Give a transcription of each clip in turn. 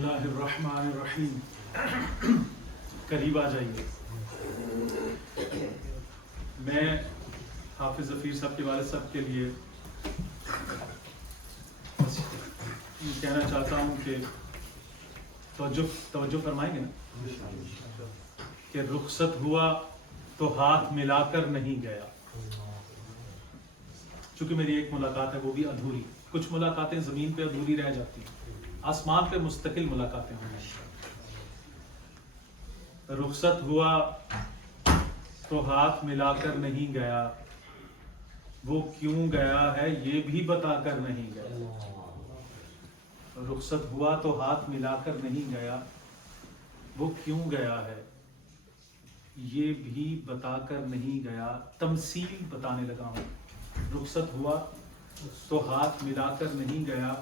اللہ الرحمن الرحیم. قریب آ جائیے. میں حافظ ظفیر صاحب کے والد صاحب کے لیے کہنا چاہتا ہوں کہ توجہ فرمائیں گے نا کہ رخصت ہوا تو ہاتھ ملا کر نہیں گیا. چونکہ میری ایک ملاقات ہے وہ بھی ادھوری. کچھ ملاقاتیں زمین پہ ادھوری رہ جاتی ہیں, آسمان پہ مستقل ملاقاتیں ہوں. رخصت ہوا تو ہاتھ ملا کر نہیں گیا, وہ کیوں گیا ہے یہ بھی بتا کر نہیں گیا. رخصت ہوا تو ہاتھ ملا کر نہیں گیا, وہ کیوں گیا ہے یہ بھی بتا کر نہیں گیا. تمثیل بتانے لگا ہوں. رخصت ہوا تو ہاتھ ملا کر نہیں گیا,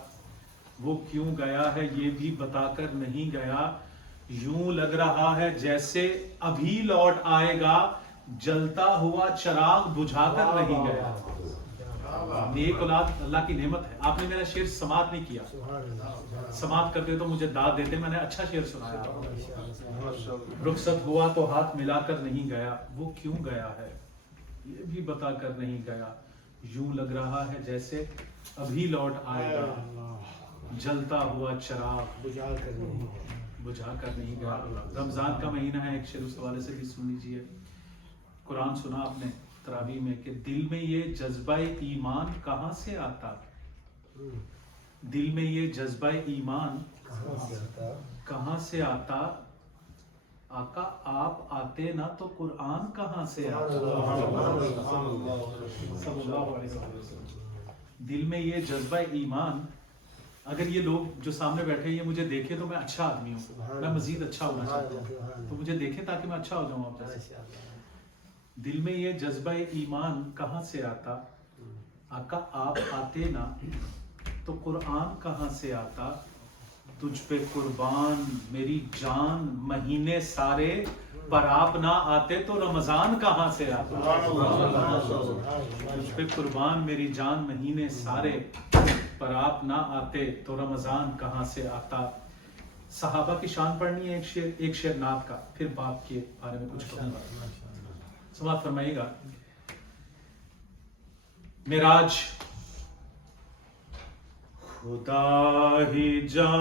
وہ کیوں گیا ہے یہ بھی بتا کر نہیں گیا. یوں لگ رہا ہے جیسے ابھی لوٹ آئے گا, جلتا ہوا چراغ بجھا کر نہیں گیا. نیک اولاد اللہ کی نعمت ہے. آپ نے میرا شعر سماعت نہیں کیا, سماعت کرتے تو مجھے داد دیتے. میں نے اچھا شعر سنایا. رخصت ہوا تو ہاتھ ملا کر نہیں گیا, وہ کیوں گیا ہے یہ بھی بتا کر نہیں گیا. یوں لگ رہا ہے جیسے ابھی لوٹ آئے گا, جلتا ہوا چراغ بجھا کر نہیں گیا. رمضان کا مہینہ ہے, ایک شعر اس حوالے سے بھی سن لیجیے. قرآن سنا آپ نے تراویح میں کہ دل میں یہ جذبہ ایمان کہاں سے آتا. دل میں یہ جذبہ ایمان کہاں سے آتا. آقا آپ آتے نا تو قرآن کہاں سے آتا. صلی اللہ علیہ وسلم. دل میں یہ جذبہ ایمان, اگر یہ لوگ جو سامنے بیٹھے یہ مجھے دیکھیں تو میں اچھا آدمی ہوں, میں مزید اچھا ہونا چاہتا ہوں, تو مجھے دیکھیں تاکہ میں اچھا ہو جاؤں آپ جیسے. دل میں یہ جذبہ ایمان کہاں سے آتا. آقا آپ آتے نا تو قرآن کہاں سے آتا. تجھ پہ قربان میری جان مہینے سارے, پر آپ نہ آتے تو رمضان کہاں سے آتا. تجھ پہ قربان میری جان مہینے سارے, پر آپ نہ آتے تو رمضان کہاں سے آتا. صحابہ کی شان پڑھنی ہے ایک شعر نعت کا, پھر باپ کے بارے میں کچھ کہوں گا. سماعت فرمائیے گا. معراج. خدا ہی جانے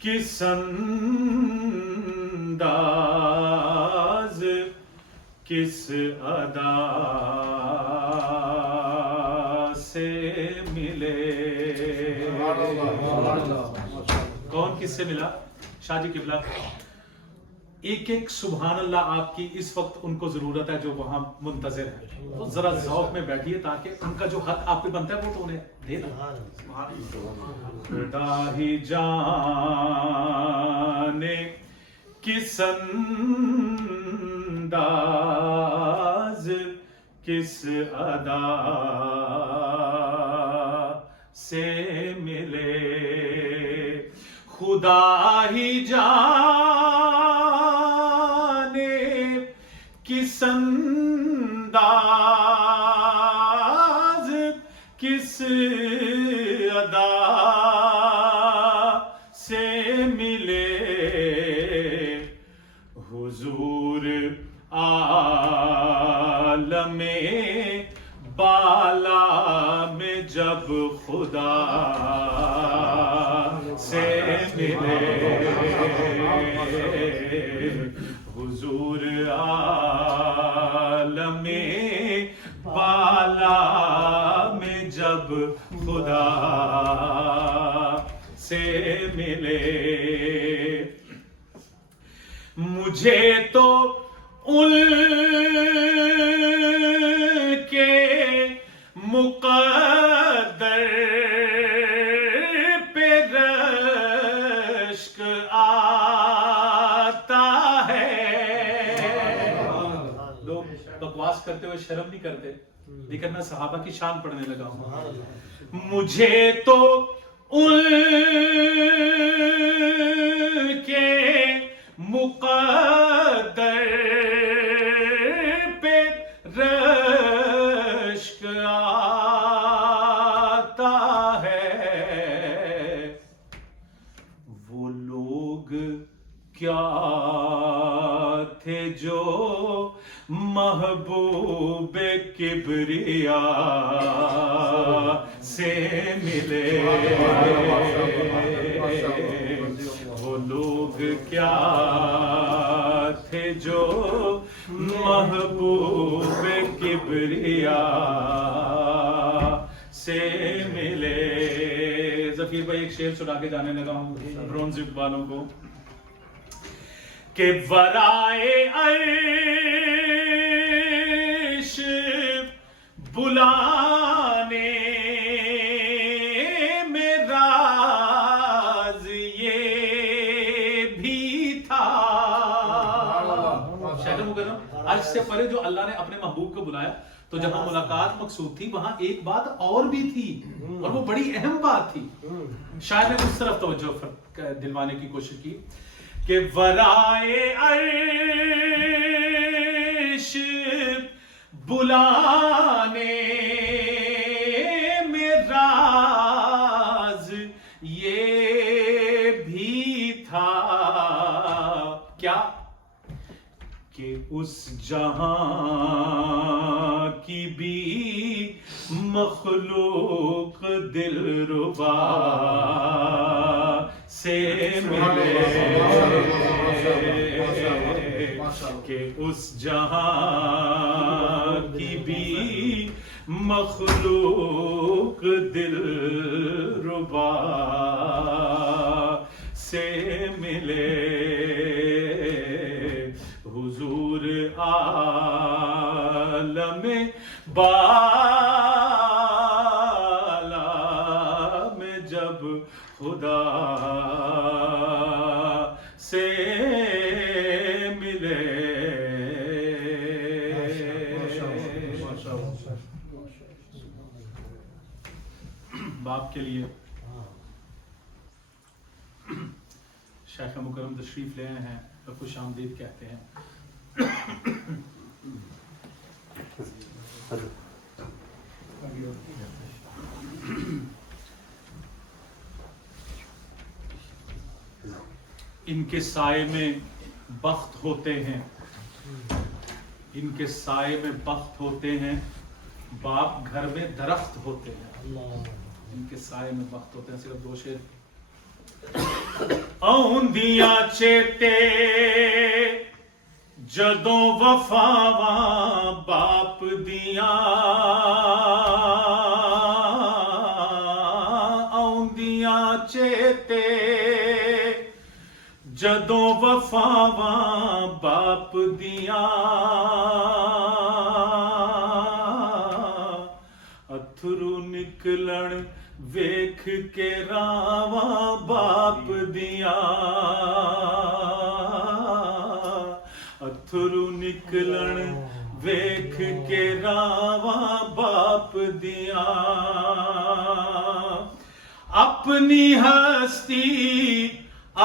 کس انداز کس ادا سے ملے. کون کس سے ملا؟ شاہ جی قبلہ. ایک ایک سبحان اللہ آپ کی اس وقت ان کو ضرورت ہے جو وہاں منتظر ہے. تو ذرا ذوق میں بیٹھیے تاکہ ان کا جو حق آپ پہ بنتا ہے وہ تو انہیں دے نا. خدا ہی جانے کس انداز کس ادا سے ملے. خدا ہی جانے کس انداز کس ادا سے ملے. حضور عالم بالا میں جب خدا سے ملے. حضور عالم بالا میں جب خدا سے ملے. مجھے تو ان کے مقدر پہ رشک آتا ہے. لوگ بکواس کرتے ہوئے شرم نہیں کرتے, لیکن میں صحابہ کی شان پڑھنے لگا ہوں. مجھے تو ان کے مقدر پہ رشک آتا لگا ہے وہ لوگ کیا تھے جو محبوب کبریا سے ملے، وہ لوگ کیا تھے جو محبوب کبریا سے ملے۔ ظفیر بھائی ایک شعر سنا کے جانے لگا ہوں برونز والوں کو کہ ورائے عرش بلانے میں راز یہ بھی تھا۔ شاید مکرم عرش سے پرے جو اللہ نے اپنے محبوب کو بلایا تو جہاں ملاقات مقصود تھی وہاں ایک بات اور بھی تھی اور وہ بڑی اہم بات تھی۔ شاید نے اس طرف توجہ دلوانے کی کوشش کی کہ ورائے عرش بلانے میں راز یہ بھی تھا کیا کہ اس جہاں کی بھی مخلوق دلربا سے ملے، کہ اس جہاں کی بھی مخلوق دلربا سے ملے۔ حضور عالم بالا میں جب خدا سے ملے، باپ کے لیے شیخ مکرم تشریف لے آئے ہیں، خوش آمدید کہتے ہیں۔ ان کے سائے میں بخت ہوتے ہیں، ان کے سائے میں بخت ہوتے ہیں، باپ گھر میں درخت ہوتے ہیں۔ ان کے سائے میں بخت ہوتے ہیں۔ صرف دو شعر۔ آؤندیاں چیتے جدوں وفاواں باپ دیاں، آؤندیاں چیتے جدوں وفاواں باپ دیاں، اتھرو نکلن ویکھ کے راواں باپ دیاں، اتھرو نکلن ویکھ کے راواں باپ دیاں، اپنی ہستی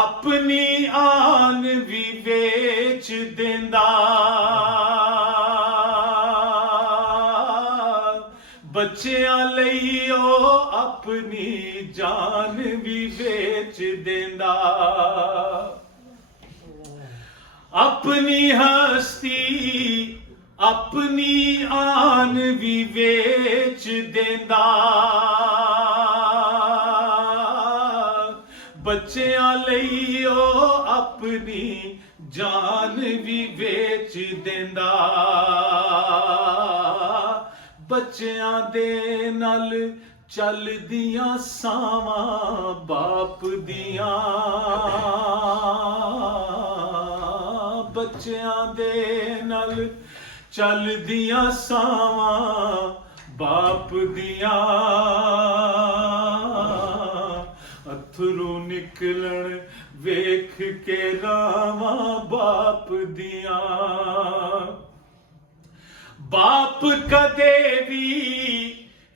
اپنی آن بھی ویچ دیندا، بچیاں لئیو اپنی جان بھی ویچ دیندا، اپنی ہستی اپنی آن بھی ویچ دیندا، بچیاں لئیو اپنی جان بھی ویچ دیندا، بچیاں دے نال چل دیاں ساواں باپ دیاں، بچیاں دے نال چل دیاں ساواں باپ دیاں، اتھرو نکلن ویکھ کے راواں باپ دیاں، باپ کدے بھی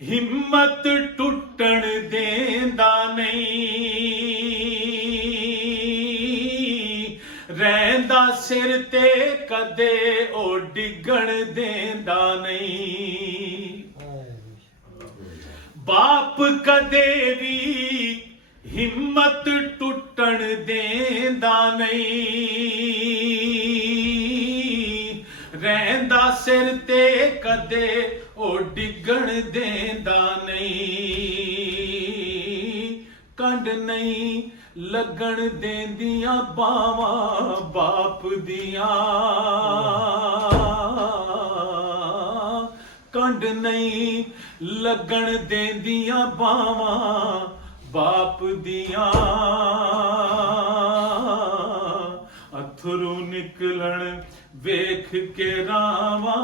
ہمت ٹوٹن دیندا نہیں، رہندا سر تے کدے او ڈگن دیندا نہیں، ਬਾਪ ਕਦੇ ਵੀ ਹਿੰਮਤ ਟੁੱਟਣ ਦੇਂਦਾ ਨਹੀਂ, ਰਹਿੰਦਾ ਸਿਰ ਤੇ ਕਦੇ ਉਹ ਡਿੱਗਣ ਦੇਂਦਾ ਨਹੀਂ, ਕੰਡ ਨਹੀਂ ਲੱਗਣ ਦੇਂਦੀਆਂ ਬਾਵਾਂ ਬਾਪ ਦੀਆਂ, ਕੰਡ ਨਹੀਂ ਲੱਗਣ ਦੇਂਦੀਆਂ ਬਾਵਾਂ ਬਾਪ ਦੀਆਂ, ਅਥਰੂ ਨਿਕਲਣ ਵੇਖ ਕੇ ਰਾਵਾਂ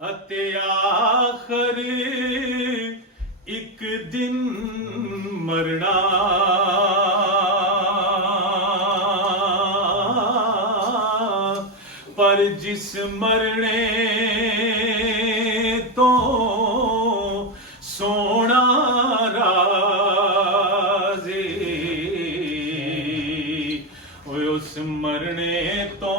ਅਤੇ ਆਖਰ ਇੱਕ ਦਿਨ ਮਰਨਾ, ਪਰ ਜਿਸ ਮਰਨੇ ਤੋਂ ਸੋਹਣਾ ਰਾਜ਼ੀ, ਓਏ ਉਸ ਮਰਨੇ ਤੋਂ